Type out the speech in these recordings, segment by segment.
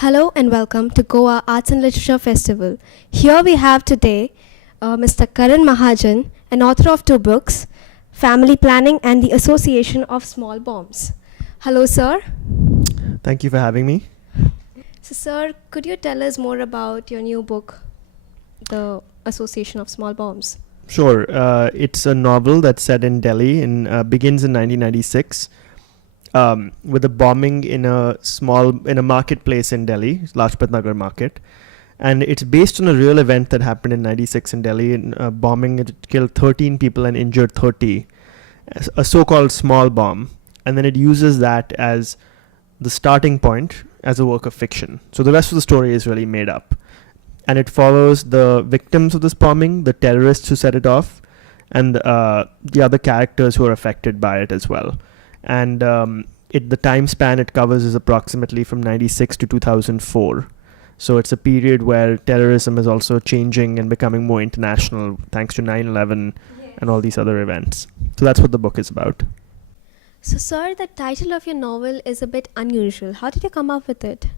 Hello and welcome to Goa Arts and Literature Festival. Here we have today Mr. Karan Mahajan, an author of two books, Family Planning and the Association of Small Bombs. Hello, sir. Thank you for having me. So, sir, could you tell us more about your new book, The Association of Small Bombs? Sure. It's a novel that's set in Delhi and begins in 1996 with a bombing in a marketplace in Delhi, Lajpat Nagar Market. And it's based on a real event that happened in 96 in Delhi. In bombing, it killed 13 people and injured 30, a so-called small bomb. And then it uses that as the starting point as a work of fiction. So the rest of the story is really made up. And it follows the victims of this bombing, the terrorists who set it off, and the other characters who are affected by it as well. And the time span it covers is approximately from 96 to 2004. So it's a period where terrorism is also changing and becoming more international thanks to 9/11 and all these other events. So that's what the book is about. So, sir, the title of your novel is a bit unusual. How did you come up with it?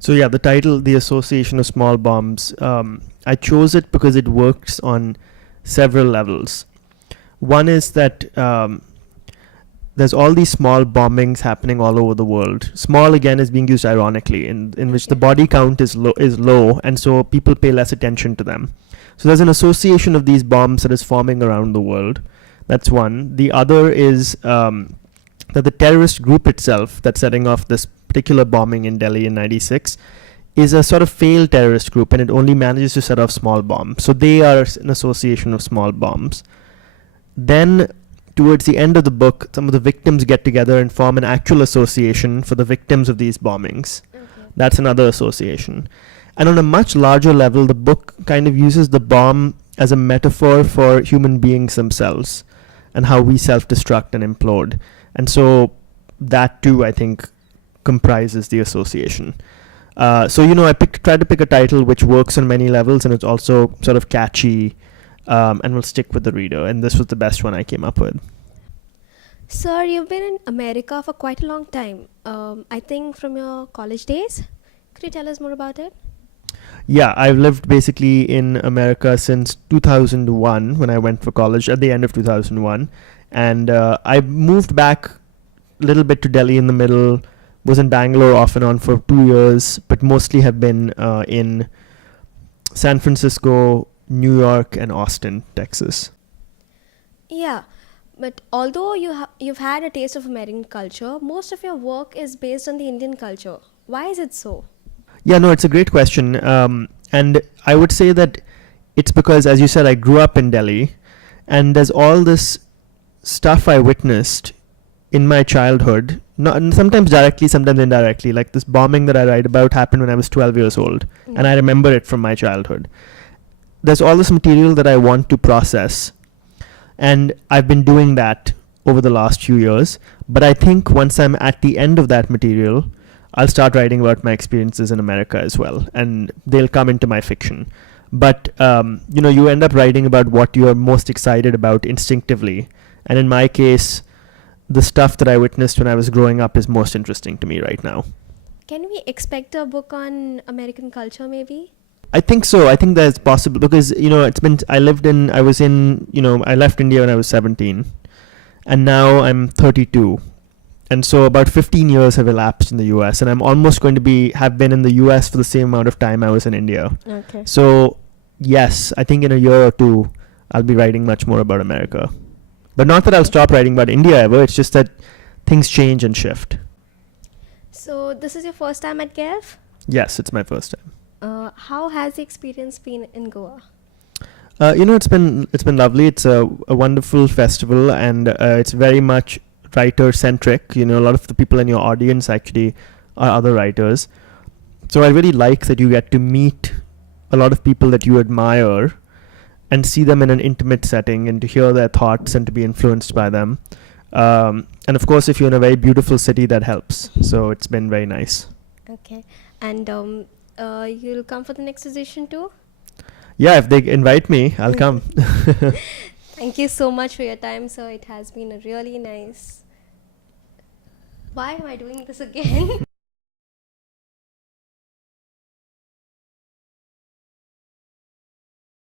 So yeah, the title, The Association of Small Bombs, I chose it because it works on several levels. One is that there's all these small bombings happening all over the world. Small, again, is being used ironically, in which the body count is low, and so people pay less attention to them. So there's an association of these bombs that is forming around the world. That's one. The other is that the terrorist group itself that's setting off this particular bombing in Delhi in 96 is a sort of failed terrorist group, and it only manages to set off small bombs. So they are an association of small bombs. Then towards the end of the book, some of the victims get together and form an actual association for the victims of these bombings. Okay. That's another association. And on a much larger level, the book kind of uses the bomb as a metaphor for human beings themselves and how we self-destruct and implode. And so that too, I think, comprises the association. I tried to pick a title which works on many levels, and it's also sort of catchy, and will stick with the reader. And this was the best one I came up with. Sir, you've been in America for quite a long time. I think from your college days. Could you tell us more about it? Yeah, I've lived basically in America since 2001 when I went for college, at the end of 2001. And I moved back a little bit to Delhi in the middle, was in Bangalore off and on for 2 years, but mostly have been in San Francisco, New York, and Austin, Texas. Yeah, but although you've had a taste of American culture, most of your work is based on the Indian culture. Why is it so? Yeah, no, it's a great question. And I would say that it's because, as you said, I grew up in Delhi, and there's all this stuff I witnessed in my childhood, sometimes directly, sometimes indirectly. Like this bombing that I write about happened when I was 12 years old, and I remember it from my childhood. There's all this material that I want to process, and I've been doing that over the last few years. But I think once I'm at the end of that material, I'll start writing about my experiences in America as well, and they'll come into my fiction. But you end up writing about what you're most excited about instinctively, and in my case, the stuff that I witnessed when I was growing up is most interesting to me right now. Can we expect a book on American culture maybe? I think so. I think that's possible because, I left India when I was 17, and now I'm 32. And so about 15 years have elapsed in the US, and I'm almost going to have been in the US for the same amount of time I was in India. Okay. So yes, I think in a year or two, I'll be writing much more about America. But not that I'll stop writing about India ever, it's just that things change and shift. So this is your first time at GALF? Yes, it's my first time. How has the experience been in Goa? It's been lovely. It's a wonderful festival, and it's very much writer-centric. A lot of the people in your audience actually are other writers. So I really like that you get to meet a lot of people that you admire and see them in an intimate setting and to hear their thoughts and to be influenced by them. And of course, if you're in a very beautiful city, that helps. So it's been very nice. Okay. And you'll come for the next edition too? Yeah, if they invite me, I'll come. Thank you so much for your time, sir. It has been a really nice... Why am I doing this again?